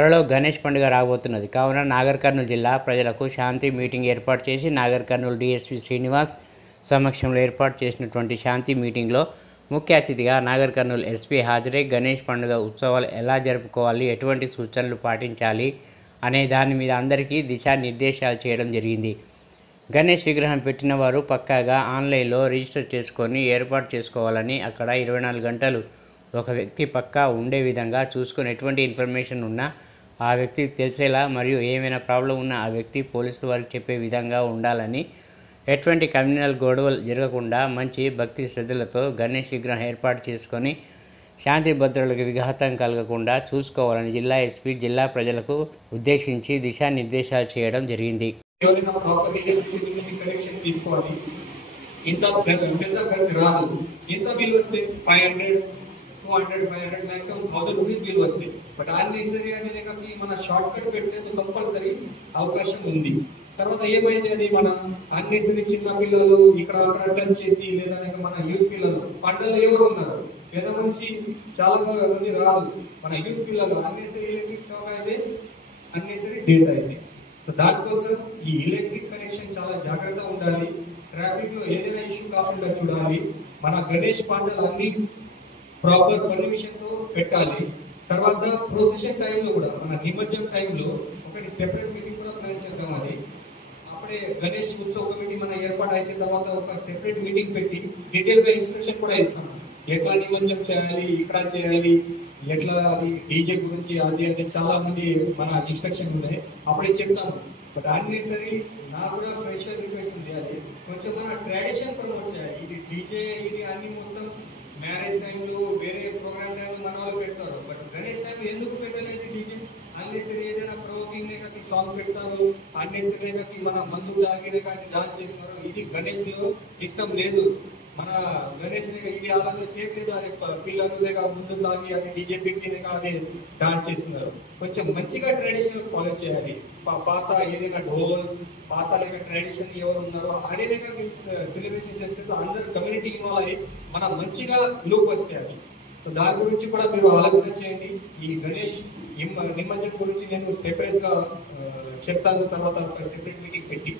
త్వరలో గణేష్ పండుగ రాబోతున్నది కావున నాగర్ కర్నూలు జిల్లా ప్రజలకు శాంతి మీటింగ్ ఏర్పాటు చేసి నాగర్ కర్నూలు డీఎస్పీ శ్రీనివాస్ సమక్షంలో ఏర్పాటు చేసినటువంటి శాంతి మీటింగ్లో ముఖ్య అతిథిగా నాగర్ కర్నూలు ఎస్పీ హాజరై గణేష్ పండుగ ఉత్సవాలు ఎలా జరుపుకోవాలి, ఎటువంటి సూచనలు పాటించాలి అనే దాని మీద అందరికీ దిశానిర్దేశాలు చేయడం జరిగింది. గణేష్ విగ్రహం పెట్టిన వారు పక్కాగా ఆన్లైన్లో రిజిస్టర్ చేసుకొని ఏర్పాటు చేసుకోవాలని, అక్కడ 24 గంటలు ఒక వ్యక్తి పక్కా ఉండే విధంగా చూసుకొని ఎటువంటి ఇన్ఫర్మేషన్ ఉన్నా ఆ వ్యక్తికి తెలిసేలా మరియు ఏమైనా ప్రాబ్లం ఉన్నా ఆ వ్యక్తి పోలీసుల వారికి చెప్పే విధంగా ఉండాలని, ఎటువంటి కమ్యూనల్ గొడవలు జరగకుండా మంచి భక్తి శ్రద్ధలతో గణేష్ విగ్రహం ఏర్పాటు చేసుకొని శాంతి భద్రతలకు విఘాతం కలగకుండా చూసుకోవాలని జిల్లా ఎస్పీ జిల్లా ప్రజలకు ఉద్దేశించి దిశానిర్దేశాలు చేయడం జరిగింది. ఇంత పెద్ద ఖర్చు రాదు. ఎంత బిల్ వస్తే 500, 200, 500 మాక్సిమం 1000 రూపీస్ బిల్ వస్తాయి. బట్ అన్నెసరీ అది లేక మన షార్ట్ కట్ పెడితే కంపల్సరీ అవకాశం ఉంది. తర్వాత ఏమైంది, అది మన అన్నెసరీ చిన్న పిల్లలు ఇక్కడ అక్కడ టచ్ చేసి లేదా మన యూత్ పిల్లలు పంటలు ఎవరు ఉన్నారు, పెద్ద మనిషి చాలా మంది రాదు. మన యూత్ పిల్లలు అన్నెసరీ ఎలక్ట్రిక్ షాక్ అయితే అన్నెసరీ డేట్ అయితే. సో దానికోసం ఈ ఎలక్ట్రిక్ కనెక్షన్ చాలా జాగ్రత్తగా ఉండాలి. ట్రాఫిక్ లో ఏదైనా ఇష్యూ కాకుండా చూడాలి. మన గణేష్ పంటలు అన్ని ప్రాపర్ పర్మిషన్ తో పెట్టాలి. తర్వాత ప్రొసెషన్ టైంలో కూడా మన నిమజ్జనం టైంలో ఒకటి సెపరేట్ మీటింగ్ కూడా ప్లాన్ చేద్దాం. అది అప్పుడే గణేష్ ఉత్సవ కమిటీ మన ఏర్పాటు అయిన తర్వాత ఒక సెపరేట్ మీటింగ్ పెట్టి డీటెయిల్ గా ఇన్స్ట్రక్షన్ కూడా ఇస్తాం. ఎట్లా నిమజ్జనం చేయాలి, ఇక్కడ చేయాలి, ఎట్లా అది డీజే గురించి అది చాలా మంది మన ఇన్స్ట్రక్షన్ ఉన్నాయి, అప్పుడే చెప్తాము. బట్ అన్నెసరీ నాకు కూడా స్పెషల్ రిక్వెస్ట్ ఉంది, అది కొంచెం మన ట్రెడిషన్ ప్రమోట్ చేయాలి. ఇది డీజే ఇది అన్ని మొత్తం మ్యారేజ్ టైంలో వేరే ప్రోగ్రామ్ టైంలో మన వాళ్ళు పెడతారు. బట్ గణేష్ టైంలో ఎందుకు పెట్టలేదు డీజే? అన్నెసరీ ఏదైనా ప్రొవోకింగ్ లేక సాంగ్ పెడతారు, అన్నెసరీ మన మందు తాగినే కానీ డాన్స్ చేస్తున్నారు. ఇది గణేష్ లో ఇష్టం లేదు. మన గణేష్ ఇది ఆలోచన చేయట్లేదు. అది పిల్లలు లేక ముందు తాగి అది డీజే పెట్టినే అది డాన్స్ చేస్తున్నారు. కొంచెం మంచిగా ట్రెడిషనల్ ఫాలో చేయాలి. పాత ఏదైనా ఢోల్స్ పాత లేక ట్రెడిషన్ ఎవరు ఉన్నారో అదే సెలబ్రేషన్ చేస్తే అందరు కమ్యూనిటీ ఇన్వాల్వ్ అయ్యి మన మంచిగా లుక్ వస్తాయి. సో దాని గురించి కూడా మీరు ఆలోచన చేయండి. ఈ గణేష్ నిమజ్జనం గురించి నేను సెపరేట్ గా చెప్తాను, తర్వాత సెపరేట్ మీటింగ్ పెట్టి